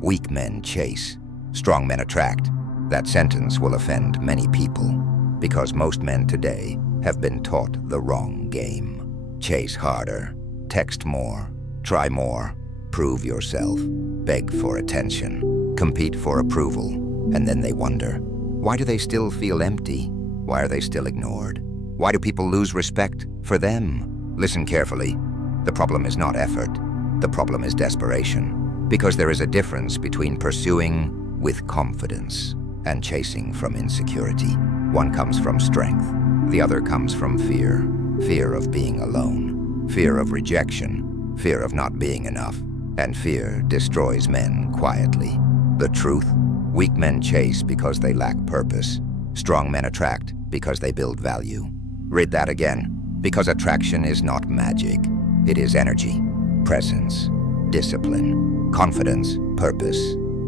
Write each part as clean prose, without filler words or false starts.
Weak men chase, strong men attract. That sentence will offend many people, because most men today have been taught the wrong game. Chase harder, text more, try more, prove yourself, beg for attention, compete for approval, and then they wonder, why do they still feel empty? Why are they still ignored? Why do people lose respect for them? Listen carefully. The problem is not effort. The problem is desperation, because there is a difference between pursuing with confidence and chasing from insecurity. One comes from strength. The other comes from fear. Fear of being alone. Fear of rejection. Fear of not being enough. And fear destroys men quietly. The truth? Weak men chase because they lack purpose. Strong men attract because they build value. Read that again. Because attraction is not magic. It is energy, presence, discipline, confidence, purpose,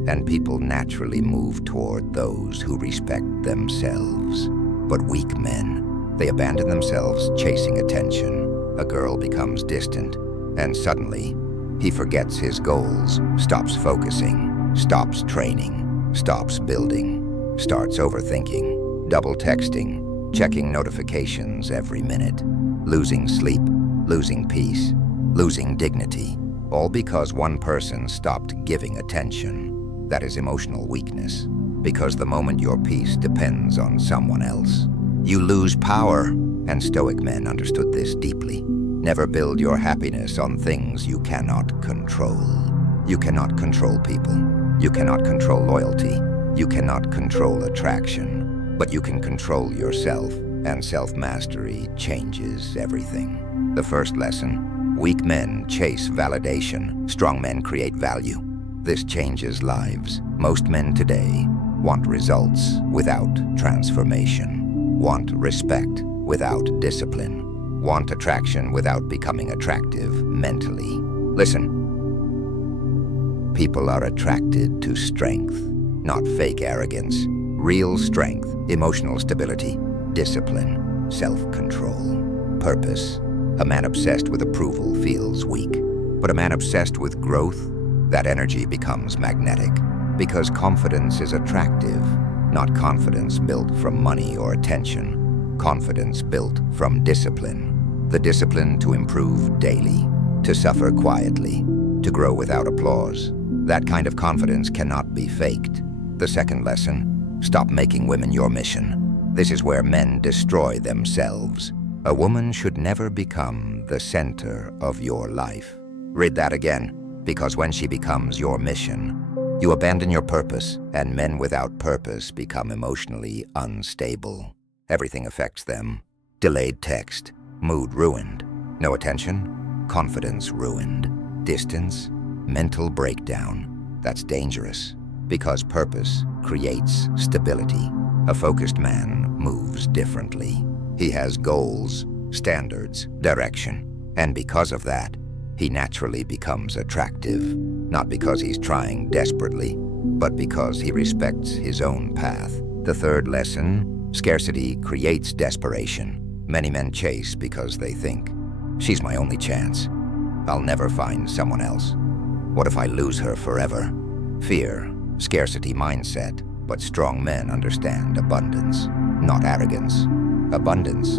and people naturally move toward those who respect themselves. But weak men, they abandon themselves chasing attention. A girl becomes distant, and suddenly, he forgets his goals, stops focusing, stops training, stops building, starts overthinking, double texting, checking notifications every minute, losing sleep, losing peace, losing dignity, all because one person stopped giving attention. That is emotional weakness, because the moment your peace depends on someone else, you lose power, and Stoic men understood this deeply. Never build your happiness on things you cannot control. You cannot control people. You cannot control loyalty. You cannot control attraction, but you can control yourself, and self-mastery changes everything. The first lesson, weak men chase validation, strong men create value. This changes lives. Most men today want results without transformation, want respect without discipline, want attraction without becoming attractive mentally. Listen, people are attracted to strength, not fake arrogance, real strength, emotional stability, discipline, self-control, purpose. A man obsessed with approval feels weak, but a man obsessed with growth, that energy becomes magnetic, because confidence is attractive, not confidence built from money or attention, confidence built from discipline, the discipline to improve daily, to suffer quietly, to grow without applause. That kind of confidence cannot be faked. The second lesson, stop making women your mission. This is where men destroy themselves. A woman should never become the center of your life. Read that again, because when she becomes your mission, you abandon your purpose, and men without purpose become emotionally unstable. Everything affects them. Delayed text, mood ruined. No attention, confidence ruined. Distance, mental breakdown. That's dangerous, because purpose creates stability. A focused man moves differently. He has goals, standards, direction, and because of that, he naturally becomes attractive, not because he's trying desperately, but because he respects his own path. The third lesson, scarcity creates desperation. Many men chase because they think, she's my only chance. I'll never find someone else. What if I lose her forever? Fear, scarcity mindset, but strong men understand abundance, not arrogance. Abundance,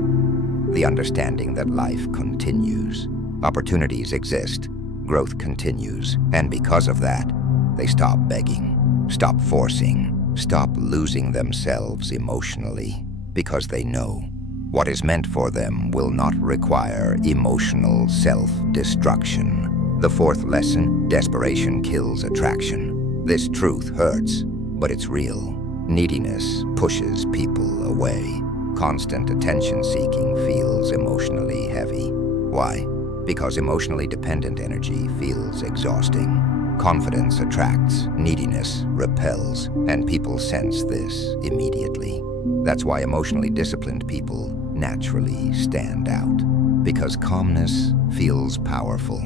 the understanding that life continues. Opportunities exist, growth continues, and because of that, they stop begging, stop forcing, stop losing themselves emotionally, because they know what is meant for them will not require emotional self-destruction. The fourth lesson, desperation kills attraction. This truth hurts, but it's real. Neediness pushes people away. Constant attention-seeking feels emotionally heavy. Why? Because emotionally dependent energy feels exhausting. Confidence attracts, neediness repels, and people sense this immediately. That's why emotionally disciplined people naturally stand out. Because calmness feels powerful,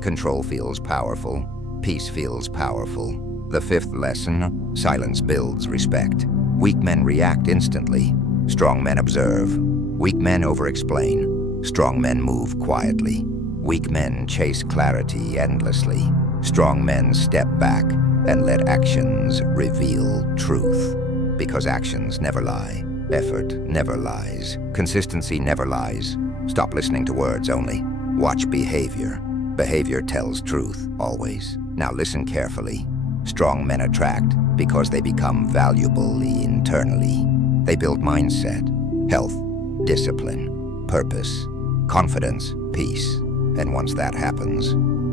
control feels powerful, peace feels powerful. The fifth lesson, silence builds respect. Weak men react instantly. Strong men observe. Weak men over-explain. Strong men move quietly. Weak men chase clarity endlessly. Strong men step back, and let actions reveal truth. Because actions never lie, effort never lies, consistency never lies. Stop listening to words only. Watch behavior. Behavior tells truth, always. Now listen carefully. Strong men attract because they become valuable internally. They build mindset, health, discipline, purpose, confidence, peace. And once that happens,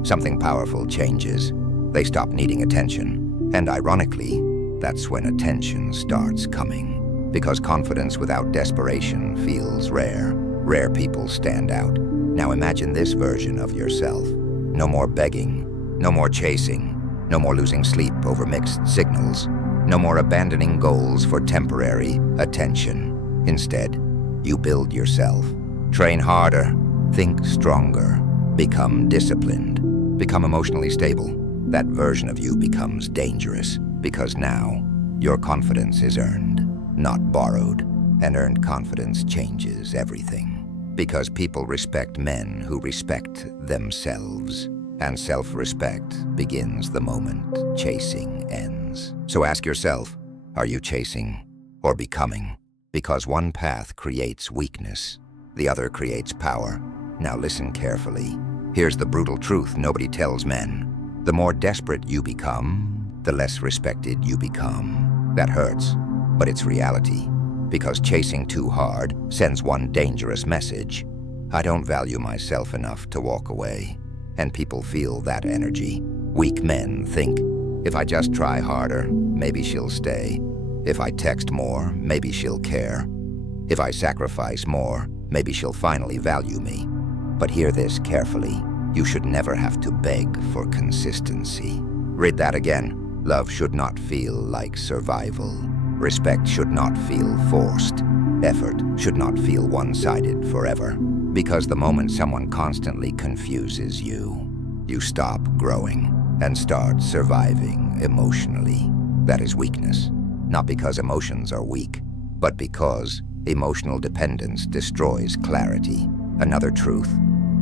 something powerful changes. They stop needing attention. And ironically, that's when attention starts coming. Because confidence without desperation feels rare. Rare people stand out. Now imagine this version of yourself. No more begging, no more chasing, no more losing sleep over mixed signals, no more abandoning goals for temporary attention. Instead, you build yourself. Train harder, think stronger, become disciplined, become emotionally stable. That version of you becomes dangerous because now your confidence is earned, not borrowed. And earned confidence changes everything. Because people respect men who respect themselves. And self-respect begins the moment chasing ends. So ask yourself, are you chasing or becoming? Because one path creates weakness, the other creates power. Now listen carefully. Here's the brutal truth nobody tells men. The more desperate you become, the less respected you become. That hurts, but it's reality. Because chasing too hard sends one dangerous message. I don't value myself enough to walk away. And people feel that energy. Weak men think, if I just try harder, maybe she'll stay. If I text more, maybe she'll care. If I sacrifice more, maybe she'll finally value me. But hear this carefully. You should never have to beg for consistency. Read that again. Love should not feel like survival. Respect should not feel forced. Effort should not feel one-sided forever. Because the moment someone constantly confuses you, you stop growing and start surviving emotionally. That is weakness. Not because emotions are weak, but because emotional dependence destroys clarity. Another truth.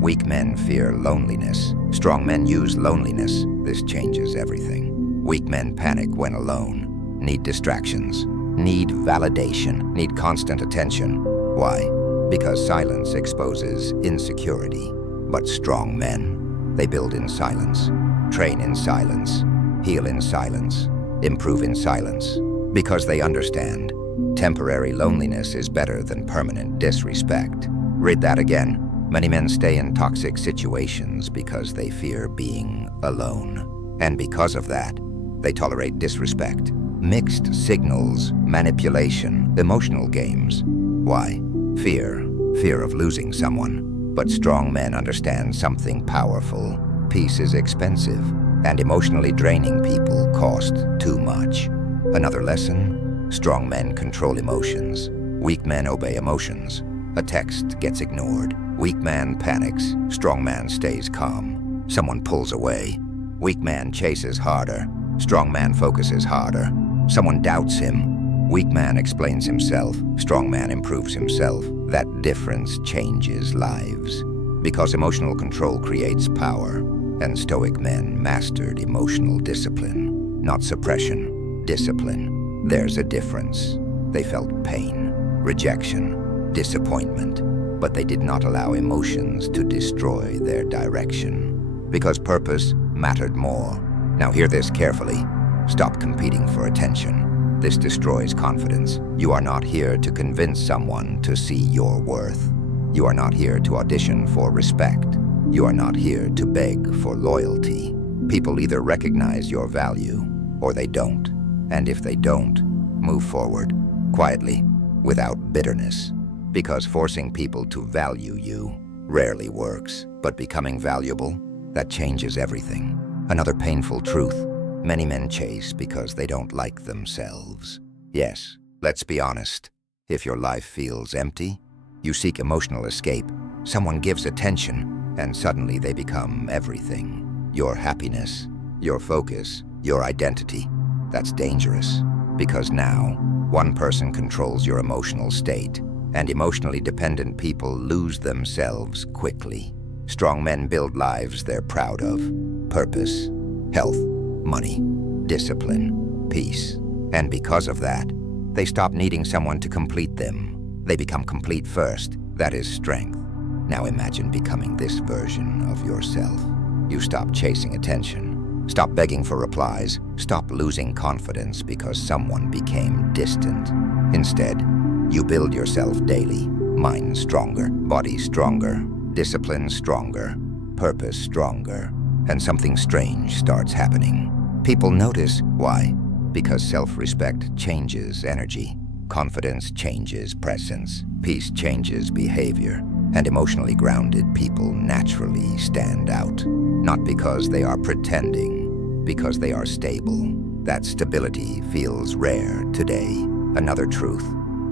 Weak men fear loneliness. Strong men use loneliness. This changes everything. Weak men panic when alone. Need distractions, need validation, need constant attention. Why? Because silence exposes insecurity. But strong men, they build in silence, train in silence, heal in silence, improve in silence. Because they understand, temporary loneliness is better than permanent disrespect. Read that again. Many men stay in toxic situations because they fear being alone. And because of that, they tolerate disrespect. Mixed signals, manipulation, emotional games. Why? Fear of losing someone. But strong men understand something powerful. Peace is expensive, and emotionally draining people cost too much. Another lesson, strong men control emotions. Weak men obey emotions. A text gets ignored. Weak man panics, strong man stays calm. Someone pulls away. Weak man chases harder. Strong man focuses harder. Someone doubts him. Weak man explains himself. Strong man improves himself. That difference changes lives. Because emotional control creates power, and Stoic men mastered emotional discipline. Not suppression, discipline. There's a difference. They felt pain, rejection, disappointment, but they did not allow emotions to destroy their direction. Because purpose mattered more. Now hear this carefully. Stop competing for attention. This destroys confidence. You are not here to convince someone to see your worth. You are not here to audition for respect. You are not here to beg for loyalty. People either recognize your value or they don't. And if they don't, move forward, quietly, without bitterness. Because forcing people to value you rarely works. But becoming valuable, that changes everything. Another painful truth. Many men chase because they don't like themselves. Yes, let's be honest. If your life feels empty, you seek emotional escape. Someone gives attention, and suddenly they become everything. Your happiness, your focus, your identity. That's dangerous, because now, one person controls your emotional state, and emotionally dependent people lose themselves quickly. Strong men build lives they're proud of. Purpose, health, money, discipline, peace. And because of that, they stop needing someone to complete them. They become complete first. That is strength. Now imagine becoming this version of yourself. You stop chasing attention, stop begging for replies, stop losing confidence because someone became distant. Instead, you build yourself daily. Mind stronger, body stronger, discipline stronger, purpose stronger, and something strange starts happening. People notice. Why? Because self-respect changes energy, confidence changes presence, peace changes behavior, and emotionally grounded people naturally stand out. Not because they are pretending, because they are stable. That stability feels rare today. Another truth: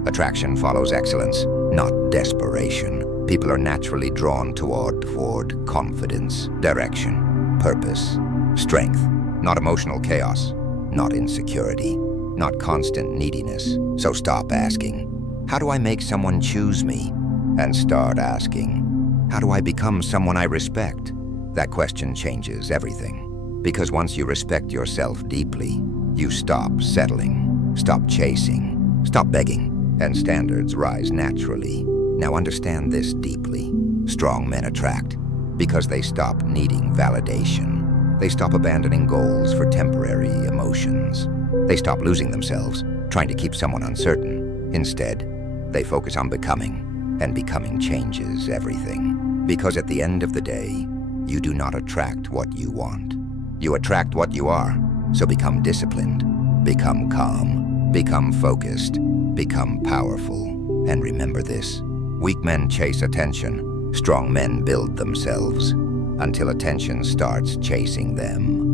attraction follows excellence, not desperation. People are naturally drawn toward confidence, direction, purpose, strength, not emotional chaos, not insecurity, not constant neediness. So stop asking, how do I make someone choose me? And start asking, how do I become someone I respect? That question changes everything. Because once you respect yourself deeply, you stop settling, stop chasing, stop begging, and standards rise naturally. Now understand this deeply. Strong men attract because they stop needing validation. They stop abandoning goals for temporary emotions. They stop losing themselves, trying to keep someone uncertain. Instead, they focus on becoming, and becoming changes everything. Because at the end of the day, you do not attract what you want. You attract what you are. So become disciplined, become calm, become focused, become powerful. And remember this: weak men chase attention, strong men build themselves, until attention starts chasing them.